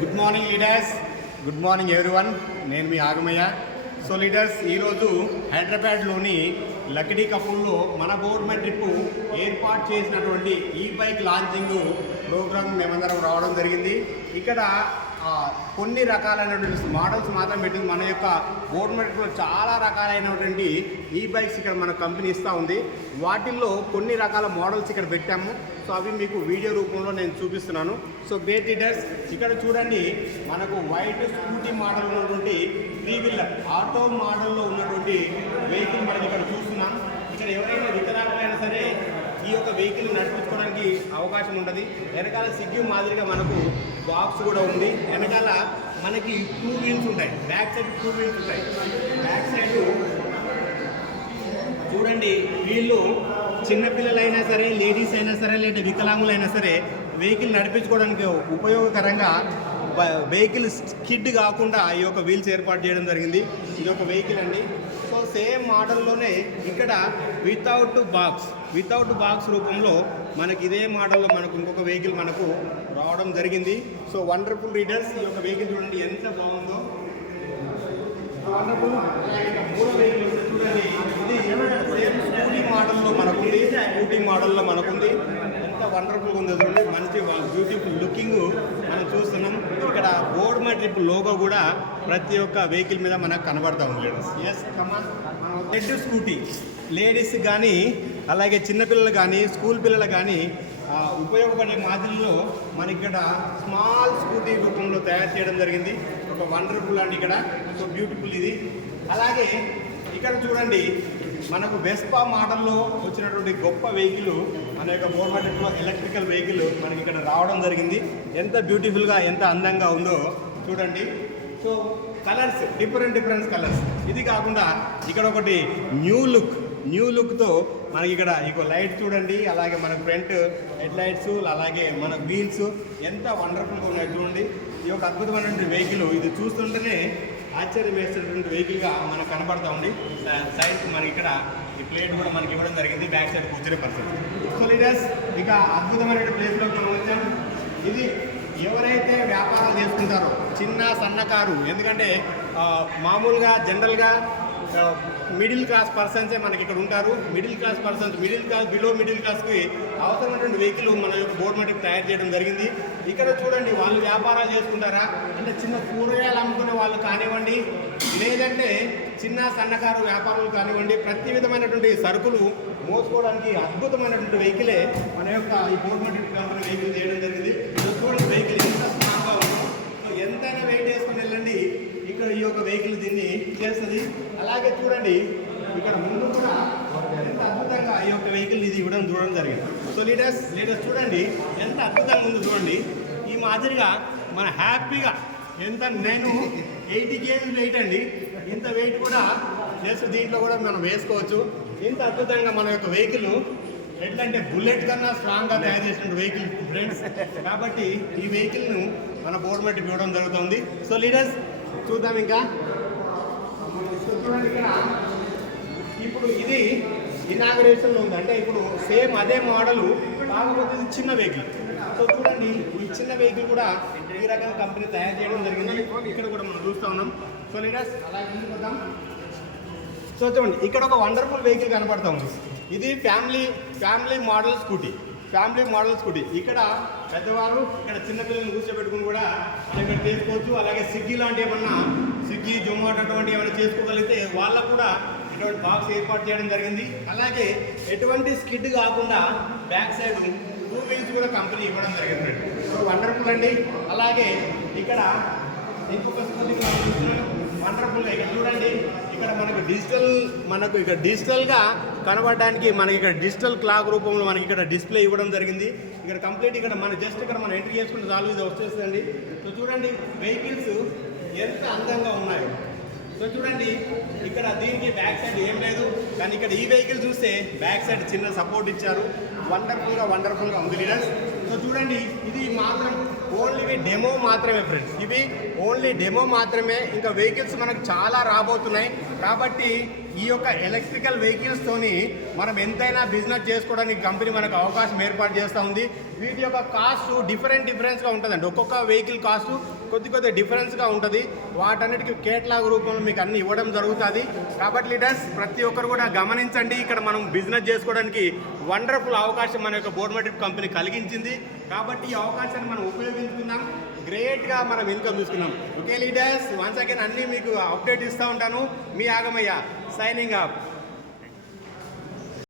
Good morning leaders, good morning everyone. నేను మీ Agamayya. So leaders, ఈరోజు హైదరాబాద్లోని లక్డీ కపూర్లో మన గవర్నమెంట్ ట్రిప్ ఏర్పాటు చేసినటువంటి ఈ బైక్ లాంచింగ్ ప్రోగ్రామ్ మేమందరం రావడం జరిగింది. ఇక్కడ కొన్ని రకాలైనటువంటి మోడల్స్ మాత్రం పెట్టింది. మన యొక్క గవర్నమెంట్లో చాలా రకాలైనటువంటి ఈ బైక్స్ ఇక్కడ మన కంపెనీ ఇస్తూ ఉంది. వాటిల్లో కొన్ని రకాల మోడల్స్ ఇక్కడ పెట్టాము. సో అవి మీకు వీడియో రూపంలో నేను చూపిస్తున్నాను. సో గ్రేట్ లీడర్స్, ఇక్కడ చూడండి, మనకు వైట్ స్కూటీ మోడల్ ఉన్నటువంటి 3 వీలర్ ఆటో మోడల్లో ఉన్నటువంటి వెహికల్ మనం ఇక్కడ చూస్తున్నాం. ఇక్కడ ఎవరైనా వికలాంగులైనా సరే ఈ యొక్క వెహికల్ నడిపించుకోవడానికి అవకాశం ఉంటుంది. వెనకాల సిగ్గు మాదిరిగా మనకు బాక్స్ కూడా ఉంది. వెనకాల మనకి 2 వీల్స్ ఉంటాయి, బ్యాక్ సైడ్ 2 వీల్స్ ఉంటాయి. బ్యాక్ సైడ్ చూడండి, వీళ్ళు చిన్నపిల్లలైనా సరే, లేడీస్ అయినా సరే, లేదా వికలాంగులైనా సరే వెహికల్ నడిపించుకోవడానికి ఉపయోగకరంగా వెహికల్ స్కిడ్ కాకుండా ఈ యొక్క వీల్స్ ఏర్పాటు చేయడం జరిగింది. ఇది ఒక వెహికల్ అండి. సో సేమ్ మోడల్లోనే ఇక్కడ వితౌట్ బాక్స్ రూపంలో మనకి ఇదే మోడల్లో మనకు ఇంకొక వెహికల్ మనకు రావడం జరిగింది. సో వండర్ఫుల్ రీడర్స్, ఈ యొక్క వెహికల్ చూడండి ఎంత బాగుందో. వండర్ఫుల్. మూడో వెహికల్ చూడండి, ఇది సేమ్ స్కూటీ మోడల్లో మనకుంది. ఎంత వండర్ఫుల్ ఉందో చూడండి, మంచి బ్యూటిఫుల్ లుకింగ్ మనం చూస్తున్నాం. ఇక్కడ గవర్నమెంట్ ట్రిప్ లోగో కూడా ప్రతి ఒక్క వెహికల్ మీద మనకు కనబడతా ఉంది. Ladies yes come on, red scooty ladies కానీ అలాగే చిన్నపిల్లలు కానీ స్కూల్ పిల్లలు కానీ ఉపయోగపడే మాదిరిలో మనకి ఇక్కడ స్మాల్ స్కూటీ రూపంలో తయారు చేయడం జరిగింది. ఒక వండర్ఫుల్ అండి ఇక్కడ. సో బ్యూటిఫుల్ ఇది. అలాగే ఇక్కడ చూడండి, మనకు వెస్పా మోడల్లో వచ్చినటువంటి గొప్ప వెహికల్ మన యొక్క గవర్నమెంట్లో ఎలక్ట్రికల్ వెహికల్ మనకి ఇక్కడ రావడం జరిగింది. ఎంత బ్యూటిఫుల్గా, ఎంత అందంగా ఉందో చూడండి. So colours different colours. ఇది కాకుండా ఇక్కడ ఒకటి న్యూ లుక్తో మనకి ఇక్కడ ఇంకో లైట్ చూడండి, అలాగే మన ఫ్రంట్ హెడ్ లైట్స్, అలాగే మన వీల్స్ ఎంత వండర్ఫుల్గా ఉన్నాయి చూడండి. ఈ యొక్క అద్భుతమైనటువంటి వెహికల్ ఇది చూస్తుంటేనే ఆశ్చర్యం వేసేటువంటి వెహికల్గా మనకు కనపడతా ఉంది. సైడ్ మనకి ఇక్కడ ఈ ప్లేట్ కూడా మనకి ఇవ్వడం జరిగింది, బ్యాక్ సైడ్ కూర్చునే పర్సన్. సో లీడర్స్, ఇక అద్భుతమైన ప్లేస్లోకి మనం వచ్చాం. ఇది ఎవరైతే వ్యాపారాలు చేసుకుంటారో చిన్న సన్నకారు, ఎందుకంటే మామూలుగా జనరల్గా మిడిల్ క్లాస్ పర్సన్సే మనకి ఇక్కడ ఉంటారు. మిడిల్ క్లాస్ బిలో మిడిల్ క్లాస్కి అవసరమైనటువంటి వెహికల్ మన యొక్క గవర్నమెంట్కి తయారు చేయడం జరిగింది. ఇక్కడ చూడండి, వాళ్ళు వ్యాపారాలు చేసుకుంటారా అంటే చిన్న కూరగాయలు అమ్ముకునే వాళ్ళు కానివ్వండి, లేదంటే చిన్న సన్నకారు వ్యాపారులు కానివ్వండి, ప్రతి విధమైనటువంటి సరుకులు మోసుకోవడానికి అద్భుతమైనటువంటి వెహికలే మన యొక్క ఈ గవర్నమెంట్ కంపెనీ వెహికల్ చేయడం జరిగింది. చూడండి, వెహికల్ ఎంత స్ట్రాంగ్గా ఉందో. ఎంతైనా వెయిట్ చేసుకుని వెళ్ళండి, ఇక్కడ ఈ యొక్క వెహికల్ దీన్ని చేస్తుంది. అలాగే చూడండి, ఇక్కడ ముందు కూడా ఎంత అద్భుతంగా ఈ యొక్క వెహికల్ ఇది చూడడం జరిగింది. సో లీడర్స్ చూడండి, ఎంత అద్భుతంగా ఉందో చూడండి. ఈ మాదిరిగా మన హ్యాపీగా నేను 80 kg వెయిట్ అండి, ఇంత వెయిట్ కూడా జస్ట్ దీంట్లో కూడా మనం వేసుకోవచ్చు. ఇంత అద్భుతంగా మన యొక్క వెహికల్ ఎట్లంటే బుల్లెట్ కన్నా స్ట్రాంగ్గా తయారు చేసిన వెహికల్ ఫ్రెండ్స్. కాబట్టి ఈ వెహికల్ను మన గవర్నమెంట్ ఇవ్వడం జరుగుతుంది. సో లీడర్స్ చూద్దాం ఇంకా. చూడండి, ఇక్కడ ఇప్పుడు ఇది ఇనాగరేషన్లో ఉంది. అంటే ఇప్పుడు సేమ్ అదే మోడలు, కాకపోతే ఇది చిన్న వెహికల్. సో చూడండి, ఈ చిన్న వెహికల్ కూడా ఈ రకంగా కంపెనీ తయారు చేయడం జరిగింది. ఇక్కడ కూడా మనం చూస్తూ ఉన్నాం. సో లీడర్స్ అలా ముందుకు వద్దాం. సో చూడండి, ఇక్కడ ఒక వండర్ఫుల్ వెహికల్ కనపడతా ఉంది. ఇది ఫ్యామిలీ మోడల్ స్కూటీ. ఇక్కడ పెద్దవారు, ఇక్కడ చిన్నపిల్లలను కూర్చోబెట్టుకుని కూడా ఇక్కడ చేసుకోవచ్చు. అలాగే స్విగ్గీ లాంటి స్విగ్గీ జొమాటో అటువంటి ఏమైనా చేసుకోగలిగితే వాళ్ళకు కూడా ఇటువంటి బాక్స్ ఏర్పాటు చేయడం జరిగింది. అలాగే ఎటువంటి స్కిడ్ కాకుండా బ్యాక్ సైడ్ 2 వీల్స్ కూడా కంపెనీ ఇవ్వడం జరిగింది. సో వండర్ఫుల్ అండి. అలాగే ఇక్కడ ఇంకొక స్కూటీ వండర్ఫుల్గా ఇక్కడ చూడండి, ఇక్కడ మనకు ఇక్కడ డిజిటల్గా కనబడడానికి మనకి ఇక్కడ డిజిటల్ క్లాక్ రూపంలో మనకి ఇక్కడ డిస్ప్లే ఇవ్వడం జరిగింది. ఇక్కడ కంప్లీట్ ఇక్కడ మనం ఎంట్రీ చేసుకుంటే చాలు, ఇది వచ్చేస్తుందండి. సో చూడండి, వెహికల్స్ ఎంత అందంగా ఉన్నాయో. సో చూడండి, ఇక్కడ దీనికి బ్యాక్ సైడ్ ఏం లేదు, కానీ ఇక్కడ ఈ వెహికల్ చూస్తే బ్యాక్ సైడ్ చిన్న సపోర్ట్ ఇచ్చారు. వండర్ఫుల్గా ఉంది లీడర్స్. సో చూడండి, ఇది మాత్రం ఓన్లీ డెమో మాత్రమే ఫ్రెండ్స్, ఇవి ఓన్లీ డెమో మాత్రమే. ఇంకా వెహికల్స్ మనకు చాలా రాబోతున్నాయి. కాబట్టి ఈ యొక్క ఎలక్ట్రికల్ వెహికల్స్తోని మనం ఎంతైనా బిజినెస్ చేసుకోవడానికి కంపెనీ మనకు అవకాశం ఏర్పాటు చేస్తూ ఉంది. వీటి యొక్క కాస్ట్ డిఫరెన్స్గా ఉంటుందండి. ఒక్కొక్క వెహికల్ కాస్ట్ కొద్ది డిఫరెన్స్గా ఉంటుంది. వాటన్నిటికీ కేటలాగ్ రూపంలో మీకు అన్ని ఇవ్వడం జరుగుతుంది. కాబట్టి లీడర్స్ ప్రతి ఒక్కరు కూడా గమనించండి. ఇక్కడ మనం బిజినెస్ చేసుకోవడానికి వండర్ఫుల్ అవకాశం మన యొక్క బోర్డ్ మెట్రిక్ కంపెనీ కలిగించింది. కాబట్టి ఈ అవకాశాన్ని మనం ఉపయోగించుకుందాం. గ్రేట్గా మనం ఇన్కమ్ చూసుకున్నాం. ఓకే లీడర్స్, వన్స్ అగైన్ అన్నీ మీకు అప్డేట్ ఇస్తూ ఉంటాను. మీ ఆగమయ్య సైనింగ్ అప్.